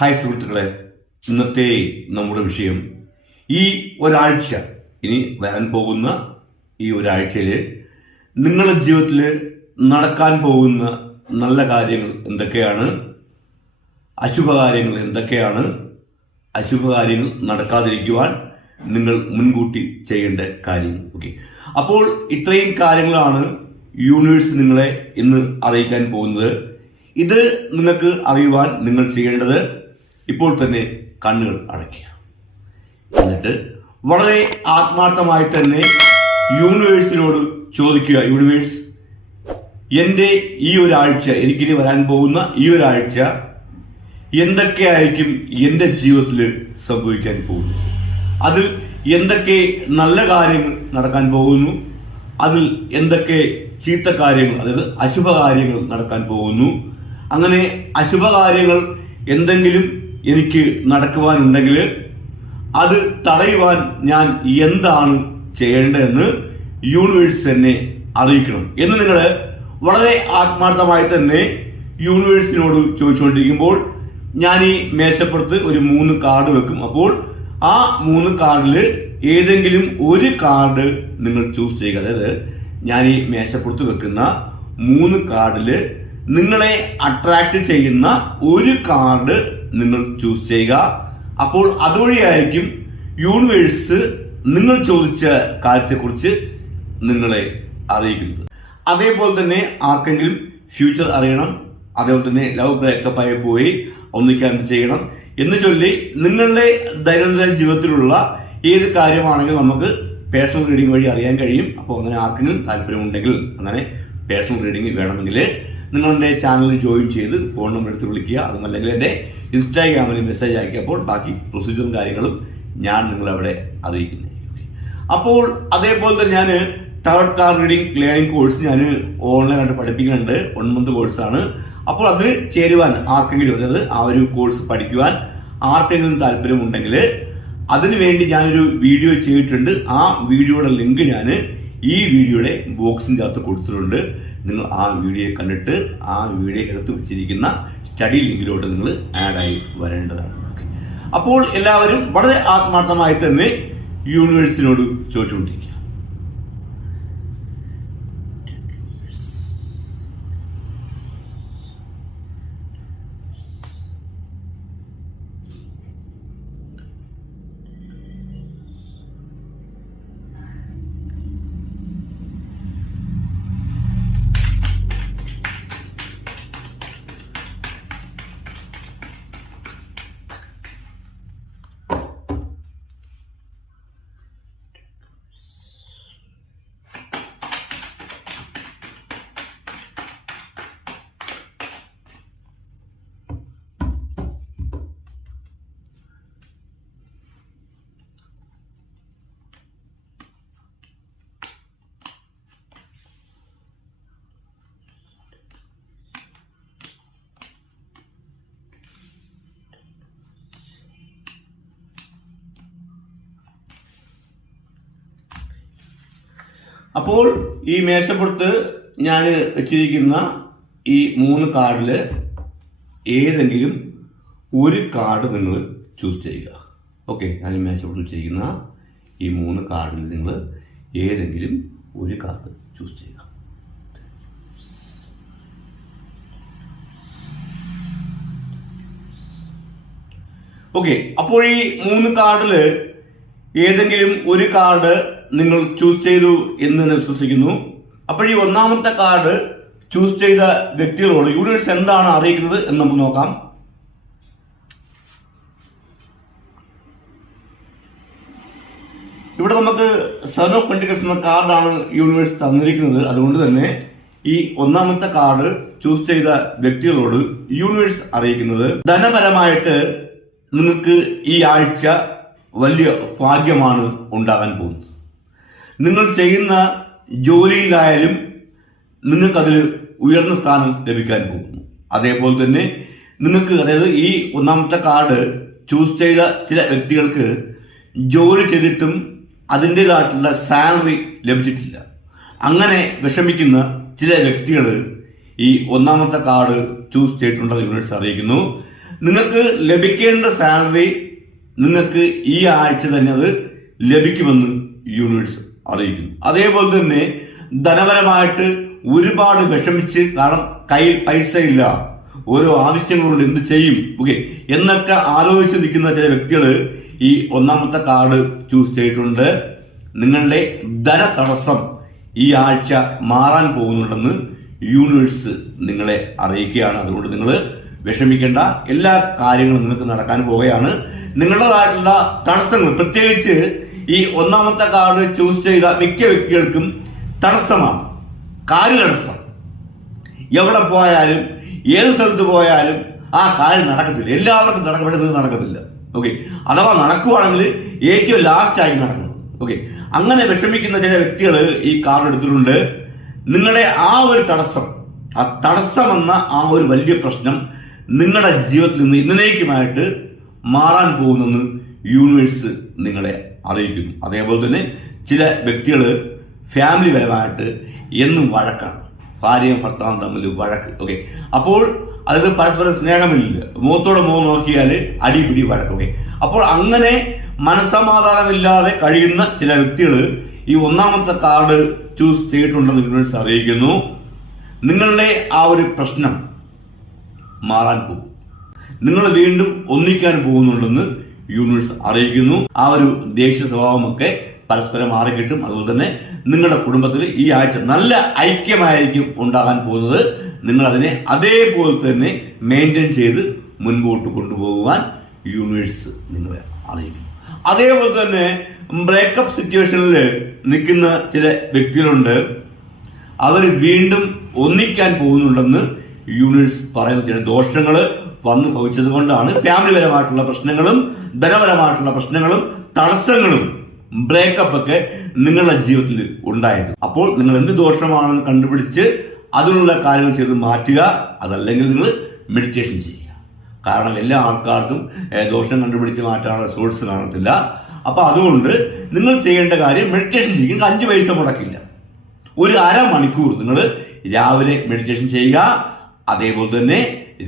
Hi സുഹൃത്തുക്കളെ ഇന്നത്തെ നമ്മുടെ വിഷയം ഈ ഒരാഴ്ച ഇനി വരാൻ പോകുന്ന ഈ ഒരാഴ്ചയിൽ നിങ്ങളുടെ ജീവിതത്തിൽ നടക്കാൻ പോകുന്ന നല്ല കാര്യങ്ങൾ എന്തൊക്കെയാണ്? അശുഭകാര്യങ്ങൾ എന്തൊക്കെയാണ്? അശുഭകാര്യങ്ങൾ നടക്കാതിരിക്കുവാൻ നിങ്ങൾ മുൻകൂട്ടി ചെയ്യേണ്ട കാര്യങ്ങൾ ഓക്കെ അപ്പോൾ ഇത്രയും കാര്യങ്ങളാണ് യൂണിവേഴ്സ് നിങ്ങളെ ഇന്ന് അറിയിക്കാൻ പോകുന്നത്. ഇത് നിങ്ങൾക്ക് അറിയുവാൻ നിങ്ങൾ ചെയ്യേണ്ടത് ഇപ്പോൾ തന്നെ കണ്ണുകൾ അടയ്ക്കുക. എന്നിട്ട് വളരെ ആത്മാർത്ഥമായി തന്നെ യൂണിവേഴ്സിനോട് ചോദിക്കുക യൂണിവേഴ്സ് എന്റെ ഈ ഒരാഴ്ച എനിക്കിനി വരാൻ പോകുന്ന ഈ ഒരാഴ്ച എന്തൊക്കെയായിരിക്കും എന്റെ ജീവിതത്തിൽ സംഭവിക്കാൻ പോകുന്നു അതിൽ എന്തൊക്കെ നല്ല കാര്യങ്ങൾ നടക്കാൻ പോകുന്നു? അതിൽ എന്തൊക്കെ ചീത്ത കാര്യങ്ങൾ അതായത് അശുഭ കാര്യങ്ങൾ നടക്കാൻ പോകുന്നു? അങ്ങനെ അശുഭ കാര്യങ്ങൾ എന്തെങ്കിലും എനിക്ക് നടക്കുവാനുണ്ടെങ്കിൽ അത് തടയുവാൻ ഞാൻ എന്താണ് ചെയ്യേണ്ടതെന്ന് യൂണിവേഴ്സ് തന്നെ അറിയിക്കണം. എന്ന് നിങ്ങൾ വളരെ ആത്മാർത്ഥമായി തന്നെ യൂണിവേഴ്സിനോട് ചോദിച്ചുകൊണ്ടിരിക്കുമ്പോൾ ഞാൻ ഈ മേശപ്പുറത്ത് ഒരു മൂന്ന് കാർഡ് വെക്കും. അപ്പോൾ ആ മൂന്ന് കാർഡിൽ ഏതെങ്കിലും ഒരു കാർഡ് നിങ്ങൾ ചൂസ് ചെയ്യുക. അതായത് ഞാൻ ഈ മേശപ്പുറത്ത് വെക്കുന്ന മൂന്ന് കാർഡിൽ നിങ്ങളെ അട്രാക്ട് ചെയ്യുന്ന ഒരു കാർഡ് നിങ്ങൾ ചൂസ് ചെയ്യുക. അപ്പോൾ അതുവഴിയായിരിക്കും യൂണിവേഴ്സ് നിങ്ങൾ ചോദിച്ച കാര്യത്തെക്കുറിച്ച് നിങ്ങളെ അറിയിക്കുന്നത്. അതേപോലെ തന്നെ ആർക്കെങ്കിലും ഫ്യൂച്ചർ അറിയണം അതേപോലെ തന്നെ ലവ് ബ്രേക്കപ്പ് ആയി പോയി ഒന്നിക്കാൻ ചെയ്യണം എന്ന് ചൊല്ലി നിങ്ങളുടെ ദൈനംദിന ജീവിതത്തിലുള്ള ഏത് കാര്യമാണെങ്കിലും നമുക്ക് പേഴ്സണൽ റീഡിംഗ് വഴി അറിയാൻ കഴിയും. അപ്പോൾ അങ്ങനെ ആർക്കെങ്കിലും താല്പര്യമുണ്ടെങ്കിൽ അങ്ങനെ പേഴ്സണൽ റീഡിംഗ് വേണമെങ്കിൽ നിങ്ങളുടെ ചാനൽ ജോയിൻ ചെയ്ത് ഫോൺ നമ്പർ എടുത്ത് വിളിക്കുക. അതുമല്ലെങ്കിൽ എന്റെ ഇൻസ്റ്റാഗ്രാമിൽ മെസ്സേജ് അയക്കിയപ്പോൾ ബാക്കി പ്രൊസീജിയറും കാര്യങ്ങളും ഞാൻ നിങ്ങളവിടെ അറിയിക്കുന്നത് അപ്പോൾ അതേപോലെ തന്നെ ഞാൻ tarot card reading learning course ഞാൻ ഓൺലൈനായിട്ട് പഠിപ്പിക്കുന്നുണ്ട്. വൺ മന്ത് കോഴ്സാണ് അപ്പോൾ അതിന് ചേരുവാൻ ആർക്കെങ്കിലും അതായത് ആ ഒരു കോഴ്സ് പഠിക്കുവാൻ ആർക്കെങ്കിലും താല്പര്യമുണ്ടെങ്കിൽ അതിനുവേണ്ടി ഞാനൊരു വീഡിയോ ചെയ്തിട്ടുണ്ട്. ആ വീഡിയോയുടെ ലിങ്ക് ഞാൻ ഈ വീഡിയോയുടെ ബോക്സിന്റെ അകത്ത് കൊടുത്തിട്ടുണ്ട്. നിങ്ങൾ ആ വീഡിയോ കണ്ടിട്ട് ആ വീഡിയോക്കകത്ത് വെച്ചിരിക്കുന്ന സ്റ്റഡി ലിങ്കിലോട്ട് നിങ്ങൾ ആഡായി വരേണ്ടതാണ്. അപ്പോൾ എല്ലാവരും വളരെ ആത്മാർത്ഥമായി തന്നെ യൂണിവേഴ്സിനോട് ചോദിച്ചുകൊണ്ടിരിക്കുക. അപ്പോൾ ഈ മേശപ്പുറത്ത് ഞാൻ വെച്ചിരിക്കുന്ന ഈ മൂന്ന് കാർഡിൽ ഏതെങ്കിലും ഒരു കാർഡ് നിങ്ങൾ ചൂസ് ചെയ്യുക. ഓക്കെ ഞാൻ മേശപ്പുറത്ത് വെച്ചിരിക്കുന്ന ഈ മൂന്ന് കാർഡിൽ നിങ്ങൾ ഏതെങ്കിലും ഒരു കാർഡ് ചൂസ് ചെയ്യുക. ഓക്കെ അപ്പോൾ ഈ മൂന്ന് കാർഡിൽ ഏതെങ്കിലും ഒരു കാർഡ് നിങ്ങൾ ചൂസ് ചെയ്തു എന്ന് ഞാൻ വിശ്വസിക്കുന്നു. അപ്പോൾ ഈ ഒന്നാമത്തെ കാർഡ് ചൂസ് ചെയ്ത വ്യക്തികളോട് യൂണിവേഴ്സ് എന്താണ് അറിയിക്കുന്നത് എന്ന് നമുക്ക് നോക്കാം. ഇവിടെ നമുക്ക് സൺ ഓഫ് പെൻഡിക്കൽസ് എന്ന കാർഡാണ് യൂണിവേഴ്സ് തന്നിരിക്കുന്നത്. അതുകൊണ്ട് തന്നെ ഈ ഒന്നാമത്തെ കാർഡ് ചൂസ് ചെയ്ത വ്യക്തികളോട് യൂണിവേഴ്സ് അറിയിക്കുന്നത്. ധനപരമായിട്ട് നിങ്ങൾക്ക് ഈ ആഴ്ച വലിയ ഭാഗ്യമാണ് ഉണ്ടാകാൻ പോകുന്നത്. നിങ്ങൾ ചെയ്യുന്ന ജോലിയിലായാലും നിങ്ങൾക്കതിൽ ഉയർന്ന സ്ഥാനം ലഭിക്കാൻ പോകുന്നു. അതേപോലെ തന്നെ നിങ്ങൾക്ക് അതായത് ഈ ഒന്നാമത്തെ കാർഡ് ചൂസ് ചെയ്ത ചില വ്യക്തികൾക്ക് ജോലി ചെയ്തിട്ടും അതിന്റെതായിട്ടുള്ള സാലറി ലഭിച്ചിട്ടില്ല. അങ്ങനെ വിഷമിക്കുന്ന ചില വ്യക്തികൾ ഈ ഒന്നാമത്തെ കാർഡ് ചൂസ് ചെയ്തിട്ടുണ്ടെന്ന് യൂണിറ്റ്സ് അറിയിക്കുന്നു. നിങ്ങൾക്ക് ലഭിക്കേണ്ട സാലറി നിങ്ങൾക്ക് ഈ ആഴ്ച തന്നെ അത് ലഭിക്കുമെന്ന് യൂണിവേഴ്സ് അറിയിക്കുന്നു. അതേപോലെ തന്നെ ധനപരമായിട്ട് ഒരുപാട് വിഷമിച്ച് കാരണം കയ്യിൽ പൈസ ഇല്ല. ഓരോ ആവശ്യങ്ങളുണ്ട് എന്ത് ചെയ്യും? ഓക്കെ. എന്നൊക്കെ ആലോചിച്ച് നിൽക്കുന്ന ചില വ്യക്തികൾ ഈ ഒന്നാമത്തെ കാർഡ് ചൂസ് ചെയ്തിട്ടുണ്ട്. നിങ്ങളുടെ ധന തടസ്സം ഈ ആഴ്ച മാറാൻ പോകുന്നുണ്ടെന്ന് യൂണിവേഴ്സ് നിങ്ങളെ അറിയിക്കുകയാണ്. അതുകൊണ്ട് നിങ്ങൾ വിഷമിക്കേണ്ട. എല്ലാ കാര്യങ്ങളും നിങ്ങൾക്ക് നടക്കാൻ പോവുകയാണ്. നിങ്ങളുടേതായിട്ടുള്ള തടസ്സങ്ങൾ. പ്രത്യേകിച്ച് ഈ ഒന്നാമത്തെ കാർഡ് ചൂസ് ചെയ്ത മിക്ക വ്യക്തികൾക്കും തടസ്സമാണ്. കാൽ തടസ്സം. എവിടെ പോയാലും ഏത് സ്ഥലത്ത് പോയാലും ആ കാര്യം നടക്കത്തില്ല. എല്ലാവർക്കും നടക്കപ്പെടുന്നത് നടക്കത്തില്ല. ഓക്കെ അഥവാ നടക്കുവാണെങ്കിൽ ഏറ്റവും ലാസ്റ്റ് ആയി നടക്കുന്നത് ഓക്കെ അങ്ങനെ വിഷമിക്കുന്ന ചില വ്യക്തികൾ ഈ കാർഡ് എടുത്തിട്ടുണ്ട്. നിങ്ങളുടെ ആ ഒരു തടസ്സം ആ തടസ്സമെന്ന ആ ഒരു വലിയ പ്രശ്നം നിങ്ങളുടെ ജീവിതത്തിൽ നിന്ന് ഇന്നേക്കുമായിട്ട് മാറാൻ പോകുന്നെന്ന് യൂണിവേഴ്സ് നിങ്ങളെ അറിയിക്കുന്നു. അതേപോലെ തന്നെ ചില വ്യക്തികൾ ഫാമിലി പരമായിട്ട് എന്നും വഴക്കാണ്. ഭാര്യയും ഭർത്താവും തമ്മിൽ വഴക്ക്. ഓക്കെ അപ്പോൾ അതിൽ പരസ്പരം സ്നേഹമില്ല. മുഖത്തോടെ മുഖം നോക്കിയാൽ അടിപിടി വഴക്ക്. ഓക്കെ അപ്പോൾ അങ്ങനെ മനസ്സമാധാനമില്ലാതെ കഴിയുന്ന ചില വ്യക്തികൾ ഈ ഒന്നാമത്തെ കാർഡ് ചൂസ് ചെയ്തിട്ടുണ്ടെന്ന് യൂണിവേഴ്സ് അറിയിക്കുന്നു. നിങ്ങളുടെ ആ ഒരു പ്രശ്നം മാറാൻ പോകും. നിങ്ങൾ വീണ്ടും ഒന്നിക്കാൻ പോകുന്നുണ്ടെന്ന് യൂണിവേഴ്സ് അറിയിക്കുന്നു. ആ ഒരു ദേഷ്യ സ്വഭാവമൊക്കെ പരസ്പരം മാറിക്കിട്ടും. അതുപോലെ തന്നെ നിങ്ങളുടെ കുടുംബത്തിൽ ഈ ആഴ്ച നല്ല ഐക്യമായിരിക്കും ഉണ്ടാകാൻ പോകുന്നത്. നിങ്ങൾ അതിനെ അതേപോലെ തന്നെ മെയിന്റെയിൻ ചെയ്ത് മുൻപോട്ട് കൊണ്ടുപോകുവാൻ യൂണിവേഴ്സ് നിങ്ങളെ അറിയിക്കും അതേപോലെ തന്നെ ബ്രേക്കപ്പ് സിറ്റുവേഷനിൽ നിൽക്കുന്ന ചില വ്യക്തികളുണ്ട്. അവർ വീണ്ടും ഒന്നിക്കാൻ പോകുന്നുണ്ടെന്ന് യൂണിവേഴ്സ് പറയുന്ന. ചില ദോഷങ്ങൾ വന്നു ഭവിച്ചത് കൊണ്ടാണ് ഫാമിലി പരമായിട്ടുള്ള പ്രശ്നങ്ങളും ധനപരമായിട്ടുള്ള പ്രശ്നങ്ങളും തടസ്സങ്ങളും ബ്രേക്കപ്പ് ഒക്കെ നിങ്ങളുടെ ജീവിതത്തിൽ ഉണ്ടായത്. അപ്പോൾ നിങ്ങൾ എന്ത് ദോഷമാണെന്ന് കണ്ടുപിടിച്ച് അതിനുള്ള കാര്യങ്ങൾ ചെയ്ത് മാറ്റുക അതല്ലെങ്കിൽ നിങ്ങൾ മെഡിറ്റേഷൻ ചെയ്യുക. കാരണം എല്ലാ ആൾക്കാർക്കും ദോഷം കണ്ടുപിടിച്ച് മാറ്റാനുള്ള സോഴ്സ് കാണത്തില്ല. അപ്പൊ അതുകൊണ്ട് നിങ്ങൾ ചെയ്യേണ്ട കാര്യം മെഡിറ്റേഷൻ ചെയ്യുക. അഞ്ച് പൈസ മുടക്കില്ല. ഒരു അരമണിക്കൂർ നിങ്ങൾ രാവിലെ മെഡിറ്റേഷൻ ചെയ്യുക. അതേപോലെ തന്നെ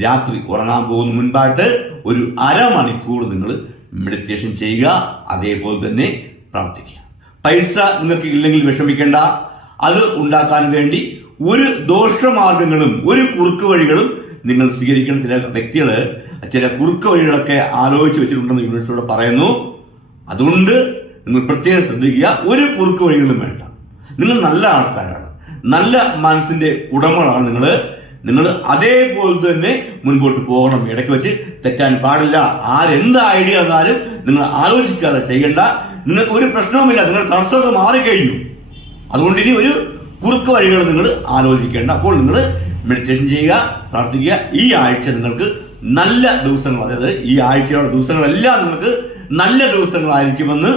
രാത്രി ഉറങ്ങാൻ പോകുന്ന മുൻപായിട്ട് ഒരു അരമണിക്കൂർ നിങ്ങൾ മെഡിറ്റേഷൻ ചെയ്യുക അതേപോലെ തന്നെ പ്രാർത്ഥിക്കുക. പൈസ നിങ്ങൾക്ക് ഇല്ലെങ്കിൽ വിഷമിക്കേണ്ട. അത് ഉണ്ടാക്കാൻ വേണ്ടി ഒരു ദോഷമാർഗങ്ങളും ഒരു കുറുക്ക് വഴികളും നിങ്ങൾ സ്വീകരിക്കുന്ന ചില വ്യക്തികൾ ചില കുറുക്ക് വഴികളൊക്കെ ആലോചിച്ച് വെച്ചിട്ടുണ്ടെന്ന് യൂണിവേഴ്സിലൂടെ പറയുന്നു. അതുകൊണ്ട് നിങ്ങൾ പ്രത്യേകം ശ്രദ്ധിക്കുക. ഒരു കുറുക്ക് വഴികളും വേണ്ട. നിങ്ങൾ നല്ല ആൾക്കാരാണ്. നല്ല മനസ്സിന്റെ ഉടമകളാണ് നിങ്ങൾ. നിങ്ങൾ അതേപോലെ തന്നെ മുൻപോട്ട് പോകണം. ഇടയ്ക്ക് വെച്ച് തെറ്റാൻ പാടില്ല. ആരെന്ത് ഐഡിയ തന്നാലും നിങ്ങൾ ആലോചിക്കാതെ ചെയ്യേണ്ട. നിങ്ങൾക്ക് ഒരു പ്രശ്നവുമില്ല നിങ്ങൾ തടസ്സമൊക്കെ മാറിക്കഴിഞ്ഞു. അതുകൊണ്ട് ഇനി ഒരു കുറുക്ക് വഴികൾ നിങ്ങൾ ആലോചിക്കേണ്ട. അപ്പോൾ നിങ്ങൾ മെഡിറ്റേഷൻ ചെയ്യുക പ്രാർത്ഥിക്കുക. ഈ ആഴ്ച നിങ്ങൾക്ക് നല്ല ദിവസങ്ങൾ അതായത് ഈ ആഴ്ചയുടെ ദിവസങ്ങളെല്ലാം നിങ്ങൾക്ക് നല്ല ദിവസങ്ങളായിരിക്കുമെന്ന്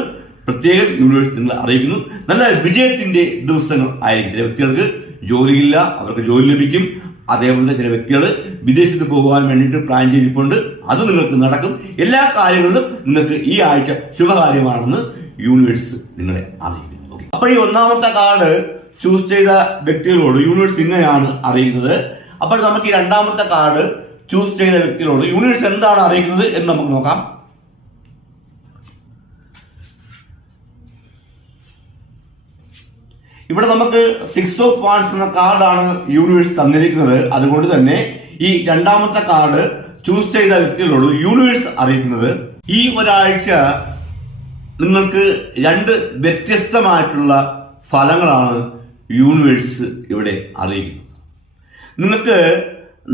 പ്രത്യേകം യൂണിവേഴ്സിറ്റി നിങ്ങൾ അറിയിക്കുന്നു. നല്ല വിജയത്തിന്റെ ദിവസങ്ങൾ ആയിരിക്കും. ചില വ്യക്തികൾക്ക് ജോലിയില്ല അവർക്ക് ജോലി ലഭിക്കും. അതേപോലെ ചില വ്യക്തികൾ വിദേശത്ത് പോകുവാൻ വേണ്ടിയിട്ട് പ്ലാൻ ചെയ്തിട്ടുണ്ട്. അത് നിങ്ങൾക്ക് നടക്കും. എല്ലാ കാര്യങ്ങളും നിങ്ങൾക്ക് ഈ ആഴ്ച ശുഭകാര്യമാണെന്ന് യൂണിവേഴ്സ് നിങ്ങളെ അറിയിക്കുന്നു. അപ്പൊ ഈ ഒന്നാമത്തെ കാർഡ് ചൂസ് ചെയ്ത വ്യക്തികളോട് യൂണിവേഴ്സ് ഇങ്ങനെയാണ് അറിയുന്നത്? അപ്പോൾ നമുക്ക് ഈ രണ്ടാമത്തെ കാർഡ് ചൂസ് ചെയ്ത വ്യക്തികളോട് യൂണിവേഴ്സ് എന്താണ് അറിയിക്കുന്നത് എന്ന് നമുക്ക് നോക്കാം. ഇവിടെ നമുക്ക് സിക്സ് ഓഫ് വാൻസ് എന്ന കാർഡാണ് യൂണിവേഴ്സ് തന്നിരിക്കുന്നത്. അതുകൊണ്ട് തന്നെ ഈ രണ്ടാമത്തെ കാർഡ് ചൂസ് ചെയ്ത വ്യക്തികളോട് യൂണിവേഴ്സ് അറിയിക്കുന്നത്. ഈ ഒരാഴ്ച നിങ്ങൾക്ക് രണ്ട് വ്യത്യസ്തമായിട്ടുള്ള ഫലങ്ങളാണ് യൂണിവേഴ്സ് ഇവിടെ അറിയിക്കുന്നത്. നിങ്ങൾക്ക്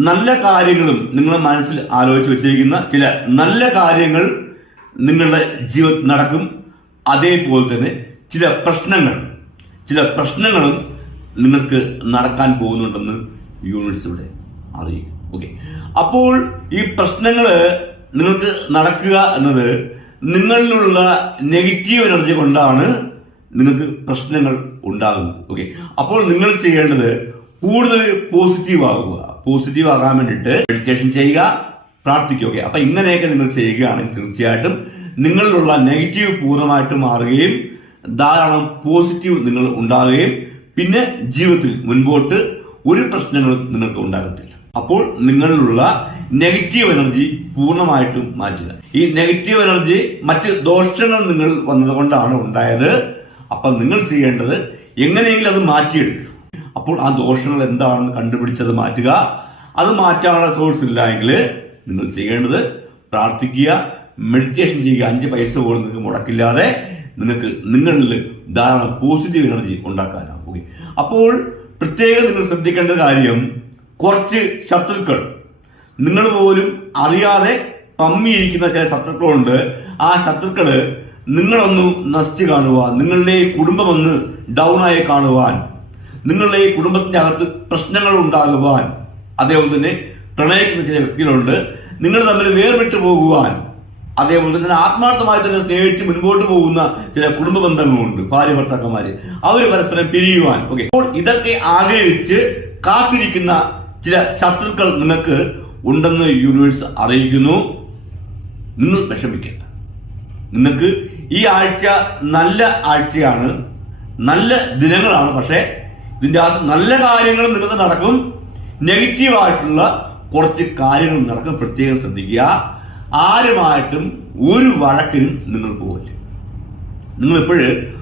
നല്ല കാര്യങ്ങളും നിങ്ങളുടെ മനസ്സിൽ ആലോചിച്ച് വെച്ചിരിക്കുന്ന ചില നല്ല കാര്യങ്ങൾ നിങ്ങളുടെ ജീവിതത്തിൽ നടക്കും. അതേപോലെ തന്നെ ചില പ്രശ്നങ്ങൾ ചില പ്രശ്നങ്ങളും നിങ്ങൾക്ക് നടക്കാൻ പോകുന്നുണ്ടെന്ന് യൂണിവേഴ്സ് ഇവിടെ അറിയിക്കും. ഓക്കെ അപ്പോൾ ഈ പ്രശ്നങ്ങൾ നിങ്ങൾക്ക് നടക്കുക എന്നത് നിങ്ങളിലുള്ള നെഗറ്റീവ് എനർജി കൊണ്ടാണ് നിങ്ങൾക്ക് പ്രശ്നങ്ങൾ ഉണ്ടാകുന്നത്. ഓക്കെ അപ്പോൾ നിങ്ങൾ ചെയ്യേണ്ടത് കൂടുതൽ പോസിറ്റീവ് ആകുക. പോസിറ്റീവ് ആകാൻ വേണ്ടിയിട്ട് മെഡിറ്റേഷൻ ചെയ്യുക പ്രാർത്ഥിക്കുക. ഓക്കെ അപ്പൊ ഇങ്ങനെയൊക്കെ നിങ്ങൾ ചെയ്യുകയാണെങ്കിൽ തീർച്ചയായിട്ടും നിങ്ങളിലുള്ള നെഗറ്റീവ് പൂർണമായിട്ട് മാറുകയും ധാരാളം പോസിറ്റീവ് നിങ്ങൾ ഉണ്ടാകുകയും പിന്നെ ജീവിതത്തിൽ മുൻപോട്ട് ഒരു പ്രശ്നങ്ങളും നിങ്ങൾക്ക് ഉണ്ടാകത്തില്ല. അപ്പോൾ നിങ്ങളിലുള്ള നെഗറ്റീവ് എനർജി പൂർണമായിട്ടും മാറ്റുക. ഈ നെഗറ്റീവ് എനർജി മറ്റ് ദോഷങ്ങൾ നിങ്ങൾ വന്നതുകൊണ്ടാണ് ഉണ്ടായത്. അപ്പൊ നിങ്ങൾ ചെയ്യേണ്ടത് എങ്ങനെയെങ്കിലും അത് മാറ്റിയെടുക്കുക. അപ്പോൾ ആ ദോഷങ്ങൾ എന്താണെന്ന് കണ്ടുപിടിച്ചത് മാറ്റുക. അത് മാറ്റാനുള്ള സോഴ്സ് ഇല്ല എങ്കിൽ നിങ്ങൾ ചെയ്യേണ്ടത് പ്രാർത്ഥിക്കുക മെഡിറ്റേഷൻ ചെയ്യുക. അഞ്ച് പൈസ പോലും നിങ്ങൾക്ക് മുടക്കില്ലാതെ നിങ്ങൾക്ക് നിങ്ങളിൽ ധാരാളം പോസിറ്റീവ് എനർജി ഉണ്ടാക്കാനാവും ഓക്കെ അപ്പോൾ പ്രത്യേകം നിങ്ങൾ ശ്രദ്ധിക്കേണ്ട കാര്യം കുറച്ച് ശത്രുക്കൾ. നിങ്ങൾ പോലും അറിയാതെ പമ്മിയിരിക്കുന്ന ചില ശത്രുക്കളുണ്ട്. ആ ശത്രുക്കൾ നിങ്ങളൊന്ന് നശിച്ചു കാണുവാൻ നിങ്ങളുടെ കുടുംബം ഒന്ന് ഡൗൺ ആയി കാണുവാൻ നിങ്ങളുടെ കുടുംബത്തിന്റെ അകത്ത് പ്രശ്നങ്ങൾ ഉണ്ടാകുവാൻ അതേപോലെ തന്നെ പ്രണയിക്കുന്ന ചില വ്യക്തികളുണ്ട്. നിങ്ങൾ തമ്മിൽ വേർപെട്ടു പോകുവാൻ അതേപോലെ തന്നെ ആത്മാർത്ഥമായി തന്നെ സ്നേഹിച്ച് മുൻപോട്ട് പോകുന്ന ചില കുടുംബ ബന്ധങ്ങളുണ്ട് ഭാര്യ ഭർത്താക്കന്മാര് അവർ പരസ്പരം പിരിയുവാൻ. ഓക്കെ അപ്പോൾ ഇതൊക്കെ ആഗ്രഹിച്ച് കാത്തിരിക്കുന്ന ചില ശത്രുക്കൾ നിങ്ങൾക്ക് ഉണ്ടെന്ന് യൂണിവേഴ്സ് അറിയിക്കുന്നു. നിങ്ങൾ വിഷമിക്കേണ്ട. നിങ്ങൾക്ക് ഈ ആഴ്ച നല്ല ആഴ്ചയാണ് നല്ല ദിനങ്ങളാണ് പക്ഷേ ഇതിന്റെ അകത്ത് നല്ല കാര്യങ്ങൾ നിങ്ങൾക്ക് നടക്കും. നെഗറ്റീവായിട്ടുള്ള കുറച്ച് കാര്യങ്ങൾ നടക്കും. പ്രത്യേകം ശ്രദ്ധിക്കുക. ആരുമായിട്ടും ഒരു വഴക്കിനും നിങ്ങൾ പോകില്ല നിങ്ങൾ എപ്പോഴും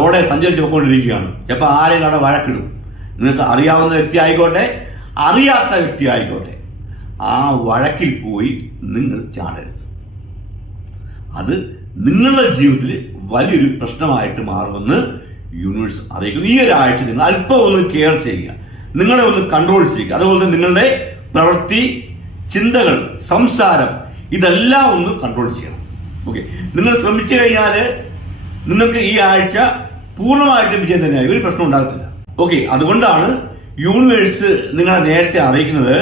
റോഡെ സഞ്ചരിച്ച് പോയിക്കൊണ്ടിരിക്കുകയാണ് ചിലപ്പോൾ ആരെയും അവിടെ വഴക്കിടും. നിങ്ങൾക്ക് അറിയാവുന്ന വ്യക്തി ആയിക്കോട്ടെ അറിയാത്ത വ്യക്തി ആയിക്കോട്ടെ ആ വഴക്കിൽ പോയി നിങ്ങൾ ചാടരുത്. അത് നിങ്ങളുടെ ജീവിതത്തിൽ വലിയൊരു പ്രശ്നമായിട്ട് മാറുമെന്ന് യൂണിവേഴ്സ് അറിയിക്കുന്നു. ഈ ഒരാഴ്ച നിങ്ങൾ അല്പം ഒന്ന് കെയർ ചെയ്യുക. നിങ്ങളെ ഒന്ന് കൺട്രോൾ ചെയ്യുക. അതുപോലെ നിങ്ങളുടെ പ്രവൃത്തി ചിന്തകൾ സംസാരം ഇതെല്ലാം ഒന്ന് കൺട്രോൾ ചെയ്യണം. ഓക്കെ നിങ്ങൾ ശ്രമിച്ചു കഴിഞ്ഞാൽ നിങ്ങൾക്ക് ഈ ആഴ്ച പൂർണമായിട്ടും വിജയം തന്നെയായി. ഒരു പ്രശ്നം ഉണ്ടാകത്തില്ല. ഓക്കെ അതുകൊണ്ടാണ് യൂണിവേഴ്സ് നിങ്ങളെ നേരത്തെ അറിയിക്കുന്നത്.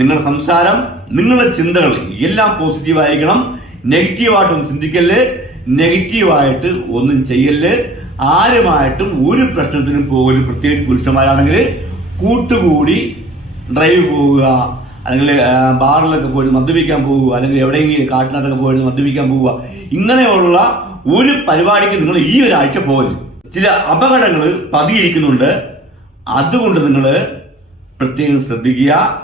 നിങ്ങളുടെ സംസാരം നിങ്ങളുടെ ചിന്തകൾ എല്ലാം പോസിറ്റീവ് ആയിരിക്കണം. നെഗറ്റീവായിട്ടൊന്നും ചിന്തിക്കൽ നെഗറ്റീവായിട്ട് ഒന്നും ചെയ്യൽ ആരുമായിട്ടും ഒരു പ്രശ്നത്തിനും പോകൽ പ്രത്യേകിച്ച് പുരുഷന്മാരാണെങ്കിൽ കൂട്ടുകൂടി ഡ്രൈവ് പോവുക അല്ലെങ്കിൽ ബാറിലൊക്കെ പോയി മദ്യപിക്കാൻ പോവുക അല്ലെങ്കിൽ എവിടെയെങ്കിലും കാട്ടിനകത്തൊക്കെ പോയി മദ്യപിക്കാൻ പോവുക ഇങ്ങനെയുള്ള ഒരു പരിപാടിക്ക് നിങ്ങൾ ഈ ഒരാഴ്ച പോകരുത്. ചില അപകടങ്ങൾ പതിയിരിക്കുന്നുണ്ട്. അതുകൊണ്ട് നിങ്ങൾ പ്രത്യേകം ശ്രദ്ധിക്കുക.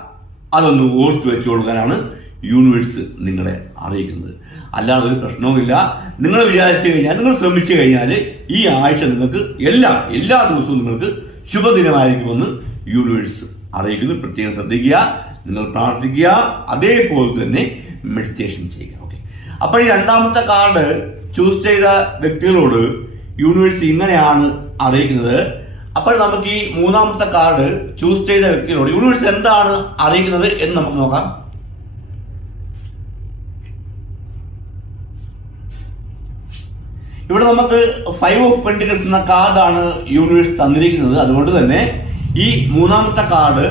അതൊന്ന് ഓർത്തു വെച്ചുകൊടുക്കാനാണ് യൂണിവേഴ്സ് നിങ്ങളെ അറിയിക്കുന്നത്. അല്ലാതെ ഒരു പ്രശ്നവുമില്ല. നിങ്ങൾ വിചാരിച്ചു കഴിഞ്ഞാൽ നിങ്ങൾ ശ്രമിച്ചു കഴിഞ്ഞാൽ ഈ ആഴ്ച നിങ്ങൾക്ക് എല്ലാ എല്ലാ ദിവസവും നിങ്ങൾക്ക് ശുഭദിനമായിരിക്കുമെന്ന് യൂണിവേഴ്സ് അറിയിക്കുന്നു. പ്രത്യേകം ശ്രദ്ധിക്കുക. നിങ്ങൾ പ്രാർത്ഥിക്കുക അതേപോലെ തന്നെ മെഡിറ്റേഷൻ ചെയ്യുക. ഓക്കെ അപ്പോൾ ഈ രണ്ടാമത്തെ കാർഡ് ചൂസ് ചെയ്ത വ്യക്തികളോട് യൂണിവേഴ്സ് ഇങ്ങനെയാണ് അറിയിക്കുന്നത്. അപ്പോൾ നമുക്ക് ഈ മൂന്നാമത്തെ കാർഡ് ചൂസ് ചെയ്ത വ്യക്തികളോട് യൂണിവേഴ്സ് എന്താണ് അറിയിക്കുന്നത് എന്ന് നമുക്ക് നോക്കാം. ഇവിടെ നമുക്ക് ഫൈവ് ഓഫ് പെൻഡിക്കൽസ് എന്ന കാർഡാണ് യൂണിവേഴ്സ് തന്നിരിക്കുന്നത്. അതുകൊണ്ട് തന്നെ ഈ മൂന്നാമത്തെ കാർഡ്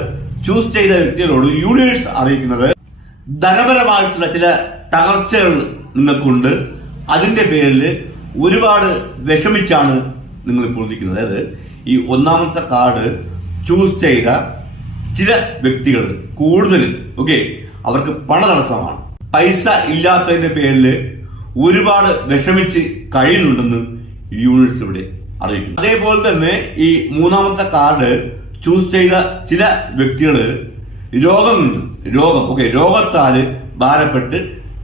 ചൂസ് ചെയ്ത വ്യക്തികളോട് യൂണിവേഴ്സ് അറിയിക്കുന്നത്. ധനപരമായിട്ടുള്ള ചില തകർച്ചകൾ നിങ്ങൾക്കുണ്ട്. അതിന്റെ പേരിൽ ഒരുപാട് വിഷമിച്ചാണ് നിങ്ങൾ ഇപ്പോൾ നിൽക്കുന്നത്. അതായത് ഈ ഒന്നാമത്തെ കാർഡ് ചൂസ് ചെയ്ത ചില വ്യക്തികൾ കൂടുതൽ ഓക്കെ അവർക്ക് പണതടസ്സമാണ് പൈസ ഇല്ലാത്തതിന്റെ പേരിൽ ഒരുപാട് വിഷമിച്ച് കഴിയുന്നുണ്ടെന്ന് യൂണിവേഴ്സ് ഇവിടെ അറിയിക്കുന്നു. അതേപോലെ തന്നെ ഈ മൂന്നാമത്തെ കാർഡ് ചൂസ് ചെയ്ത ചില വ്യക്തികൾ രോഗം രോഗം. ഓക്കെ രോഗത്താൽ ഭാരപ്പെട്ട്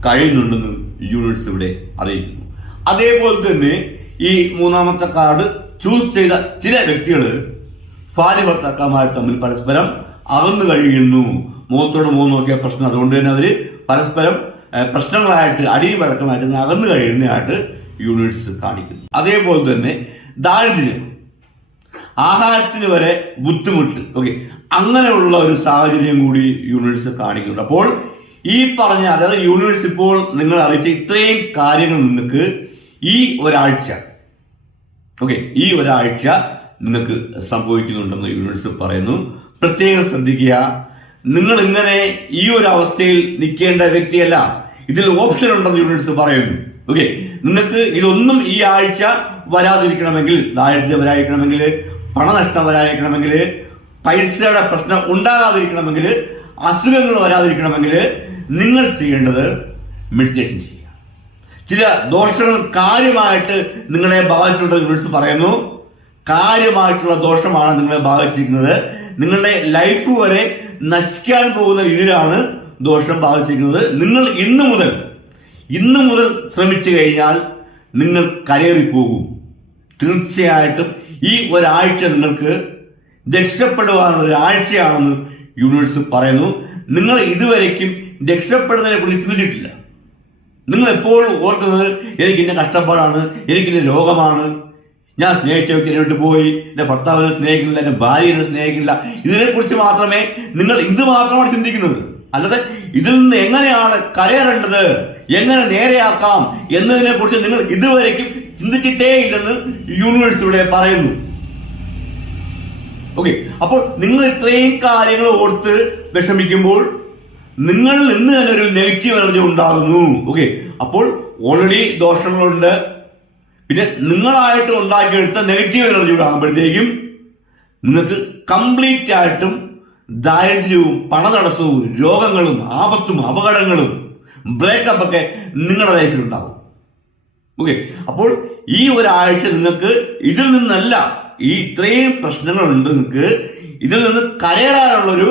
കഴിയുന്നുണ്ടെന്ന് യൂണിറ്റ്സ് ഇവിടെ അറിയിക്കുന്നു. അതേപോലെ തന്നെ ഈ മൂന്നാമത്തെ കാർഡ് ചൂസ് ചെയ്ത ചില വ്യക്തികൾ ഭാര്യ ഭർത്താക്കന്മാർ തമ്മിൽ പരസ്പരം അകന്നു കഴിയുന്നു. മുഖത്തോട് മുഖം നോക്കിയ പ്രശ്നം. അതുകൊണ്ട് തന്നെ അവർ പരസ്പരം പ്രശ്നങ്ങളായിട്ട് അടിയും വഴക്കമായിട്ട് അകന്നു കഴിയുന്നതായിട്ട് യൂണിവേഴ്സ് കാണിക്കുന്നു. അതേപോലെ തന്നെ ദാരിദ്ര്യം. ആഹാരത്തിന് വരെ ബുദ്ധിമുട്ട്. ഓക്കെ അങ്ങനെയുള്ള ഒരു സാഹചര്യം കൂടി യൂണിവേഴ്സ് കാണിക്കുന്നുണ്ട്. അപ്പോൾ ഈ പറഞ്ഞ അതായത് യൂണിവേഴ്സ് ഇപ്പോൾ നിങ്ങൾ അറിയിച്ച ഇത്രയും കാര്യങ്ങൾ നിങ്ങൾക്ക് ഈ ഒരാഴ്ച ഓക്കെ ഈ ഒരാഴ്ച നിങ്ങൾക്ക് സംഭവിക്കുന്നുണ്ടെന്ന് യൂണിവേഴ്സ് പറയുന്നു. പ്രത്യേകം ശ്രദ്ധിക്കുക. നിങ്ങൾ ഇങ്ങനെ ഈ ഒരു അവസ്ഥയിൽ നിൽക്കേണ്ട വ്യക്തിയല്ല. ഇതിൽ ഓപ്ഷൻ ഉണ്ടെന്ന് യൂണിവേഴ്സ് പറയുന്നു. ഓക്കെ നിങ്ങൾക്ക് ഇതൊന്നും ഈ ആഴ്ച വരാതിരിക്കണമെങ്കിൽ ദാരിദ്ര്യം വരാതിരിക്കണമെങ്കിൽ പണനഷ്ടം വരാതിരിക്കണമെങ്കിൽ പൈസയുടെ പ്രശ്നം ഉണ്ടാകാതിരിക്കണമെങ്കിൽ അസുഖങ്ങൾ വരാതിരിക്കണമെങ്കിൽ നിങ്ങൾ ചെയ്യേണ്ടത് മെഡിറ്റേഷൻ ചെയ്യുക. ചില ദോഷങ്ങൾ കാര്യമായിട്ട് നിങ്ങളെ ബാധിച്ചിട്ടുണ്ടെന്ന് വിളിച്ച് പറയുന്നു. കാര്യമായിട്ടുള്ള ദോഷമാണ് നിങ്ങളെ ബാധിച്ചിരിക്കുന്നത്. നിങ്ങളുടെ ലൈഫ് വരെ നശിക്കാൻ പോകുന്ന രീതിയിലാണ് ദോഷം ബാധിച്ചിരിക്കുന്നത്. നിങ്ങൾ ഇന്നു മുതൽ ഇന്നു മുതൽ ശ്രമിച്ചു കഴിഞ്ഞാൽ നിങ്ങൾ കയറിപ്പോകും തീർച്ചയായിട്ടും ഈ ഒരാഴ്ച നിങ്ങൾക്ക് രക്ഷപ്പെടുവാനുള്ള ഒരാഴ്ചയാണെന്ന് യൂണിവേഴ്സ് പറയുന്നു. നിങ്ങൾ ഇതുവരേക്കും രക്ഷപ്പെടുന്നതിനെ കുറിച്ച് ചിന്തിച്ചിട്ടില്ല. നിങ്ങൾ എപ്പോഴും ഓർക്കുന്നത് എനിക്ക് കഷ്ടപ്പാടാണ് എനിക്ക് രോഗമാണ്. ഞാൻ സ്നേഹിച്ച വ്യക്തി എന്നോട്ട് പോയി എന്റെ ഭർത്താവിനെ സ്നേഹിക്കുന്നില്ല എന്റെ ഭാര്യനെ സ്നേഹിക്കില്ല ഇതിനെക്കുറിച്ച് മാത്രമേ നിങ്ങൾ ഇത് മാത്രമാണ് ചിന്തിക്കുന്നത്. അല്ലാതെ ഇതിൽ നിന്ന് എങ്ങനെയാണ് കരയറേണ്ടത് എങ്ങനെ നേരെയാക്കാം എന്നതിനെ കുറിച്ച് നിങ്ങൾ ഇതുവരയ്ക്കും ചിന്തിച്ചിട്ടേ ഇല്ലെന്ന് യൂണിവേഴ്സ് ഇവിടെ പറയുന്നു. ഓക്കെ അപ്പോൾ നിങ്ങൾ ഇത്രയും കാര്യങ്ങൾ ഓർത്ത് വിഷമിക്കുമ്പോൾ നിങ്ങളിൽ നിന്ന് തന്നെ ഒരു നെഗറ്റീവ് എനർജി ഉണ്ടാകുന്നു. ഓക്കെ അപ്പോൾ ഓൾറെഡി ദോഷങ്ങളുണ്ട്. പിന്നെ നിങ്ങളായിട്ട് ഉണ്ടാക്കിയെടുത്ത നെഗറ്റീവ് എനർജി കൂടെ ആകുമ്പോഴത്തേക്കും നിങ്ങൾക്ക് കംപ്ലീറ്റ് ആയിട്ടും ദാരിദ്ര്യവും പണതടസ്സവും രോഗങ്ങളും ആപത്തും അപകടങ്ങളും ബ്രേക്കപ്പ് ഒക്കെ നിങ്ങളുടെ ലൈഫിൽ ഉണ്ടാകും. ഓക്കെ. അപ്പോൾ ഈ ഒരാഴ്ച നിങ്ങൾക്ക് ഇതിൽ നിന്നല്ല ഈ ഇത്രയും പ്രശ്നങ്ങളുണ്ട് നിങ്ങൾക്ക് ഇതിൽ നിന്ന് കരയറാനുള്ളൊരു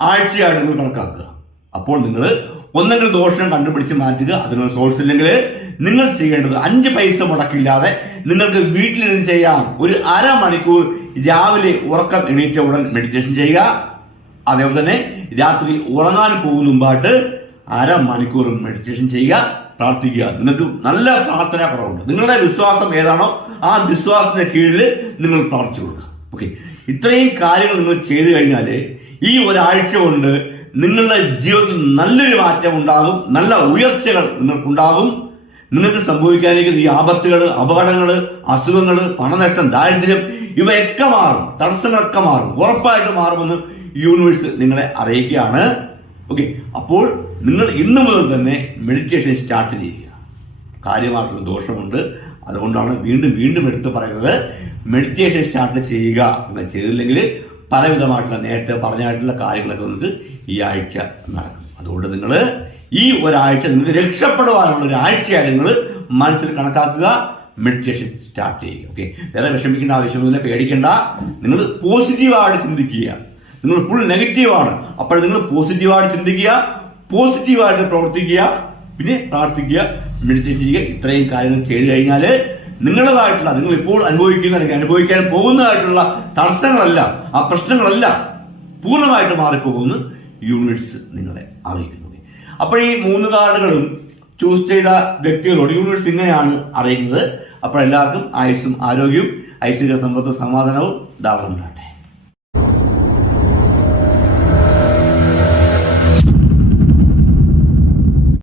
ആഴ്ചയായിട്ട് നിങ്ങൾ കണക്കാക്കുക. അപ്പോൾ നിങ്ങൾ ഒന്നെങ്കിൽ ദോഷം കണ്ടുപിടിച്ച് മാറ്റുക അതിനൊരു സോഴ്സ് ഇല്ലെങ്കിൽ നിങ്ങൾ ചെയ്യേണ്ടത് അഞ്ച് പൈസ മുടക്കില്ലാതെ നിങ്ങൾക്ക് വീട്ടിലിരുന്ന് ചെയ്യാം. ഒരു അരമണിക്കൂർ രാവിലെ ഉറക്കം എണീറ്റ ഉടൻ മെഡിറ്റേഷൻ ചെയ്യുക. അതേപോലെ തന്നെ രാത്രി ഉറങ്ങാൻ പോകുന്ന മുമ്പായിട്ട് അരമണിക്കൂർ മെഡിറ്റേഷൻ ചെയ്യുക. പ്രാർത്ഥിക്കുക. നിങ്ങൾക്ക് നല്ല പ്രാർത്ഥന കുറവുണ്ട്. നിങ്ങളുടെ വിശ്വാസം ഏതാണോ ആ വിശ്വാസത്തിന്റെ കീഴിൽ നിങ്ങൾ പ്രാർത്ഥിച്ചു കൊടുക്കുക. ഓക്കെ ഇത്രയും കാര്യങ്ങൾ നിങ്ങൾ ചെയ്തു കഴിഞ്ഞാൽ ഈ ഒരാഴ്ച കൊണ്ട് നിങ്ങളുടെ ജീവിതത്തിൽ നല്ലൊരു മാറ്റം ഉണ്ടാകും. നല്ല ഉയർച്ചകൾ നിങ്ങൾക്കുണ്ടാകും. നിങ്ങൾക്ക് സംഭവിക്കാനിരിക്കുന്ന ഈ ആപത്തുകൾ അപകടങ്ങൾ അസുഖങ്ങൾ പണനഷ്ടം ദാരിദ്ര്യം ഇവയൊക്കെ മാറും. തടസ്സങ്ങളൊക്കെ മാറും. ഉറപ്പായിട്ട് മാറുമെന്ന് യൂണിവേഴ്സ് നിങ്ങളെ അറിയിക്കുകയാണ്. ഓക്കെ അപ്പോൾ നിങ്ങൾ ഇന്നു മുതൽ തന്നെ മെഡിറ്റേഷൻ സ്റ്റാർട്ട് ചെയ്യുക. കാര്യമായിട്ടുള്ള ദോഷമുണ്ട്. അതുകൊണ്ടാണ് വീണ്ടും വീണ്ടും എടുത്ത് പറയുന്നത് മെഡിറ്റേഷൻ സ്റ്റാർട്ട് ചെയ്യുക എന്ന് ചെയ്തില്ലെങ്കിൽ പലവിധമായിട്ടുള്ള നേരത്തെ പറഞ്ഞായിട്ടുള്ള കാര്യങ്ങളൊക്കെ നിങ്ങൾക്ക് ഈ ആഴ്ച നടക്കും. അതുകൊണ്ട് നിങ്ങൾ ഈ ഒരാഴ്ച നിങ്ങൾക്ക് രക്ഷപ്പെടുവാനുള്ള ഒരു ആഴ്ചയായി നിങ്ങൾ മനസ്സിൽ കണക്കാക്കുക മെഡിറ്റേഷൻ സ്റ്റാർട്ട് ചെയ്യുക. ഓക്കെ വേറെ വിഷമിക്കേണ്ട ആവശ്യമൊന്നുമില്ല പേടിക്കേണ്ട. നിങ്ങൾ പോസിറ്റീവായിട്ട് ചിന്തിക്കുക. നിങ്ങൾ ഫുൾ നെഗറ്റീവാണ് അപ്പോൾ നിങ്ങൾ പോസിറ്റീവായിട്ട് ചിന്തിക്കുക പോസിറ്റീവായിട്ട് പ്രവർത്തിക്കുക പിന്നെ പ്രാർത്ഥിക്കുക മെഡിറ്റേഷൻ ചെയ്യുക ഇത്രയും കാര്യങ്ങൾ ചെയ്തു കഴിഞ്ഞാൽ നിങ്ങളുടേതായിട്ടുള്ള നിങ്ങൾ ഇപ്പോൾ അനുഭവിക്കുന്ന അല്ലെങ്കിൽ അനുഭവിക്കാൻ പോകുന്നതായിട്ടുള്ള തടസ്സങ്ങളല്ല ആ പ്രശ്നങ്ങളല്ല പൂർണമായിട്ട് മാറിപ്പോകുമെന്ന് യൂണിവേഴ്സ് നിങ്ങളെ അറിയിക്കുന്നു. അപ്പോൾ ഈ മൂന്ന് കാർഡുകളും ചൂസ് ചെയ്ത വ്യക്തികളോട് യൂണിവേഴ്സ് ഇങ്ങനെയാണ് അറിയിക്കുന്നത് അപ്പോൾ എല്ലാവർക്കും ആയുസ്സും ആരോഗ്യവും ഐശ്വര്യ സമ്പത്തും സമാധാനവും ഉണ്ടാകട്ടെ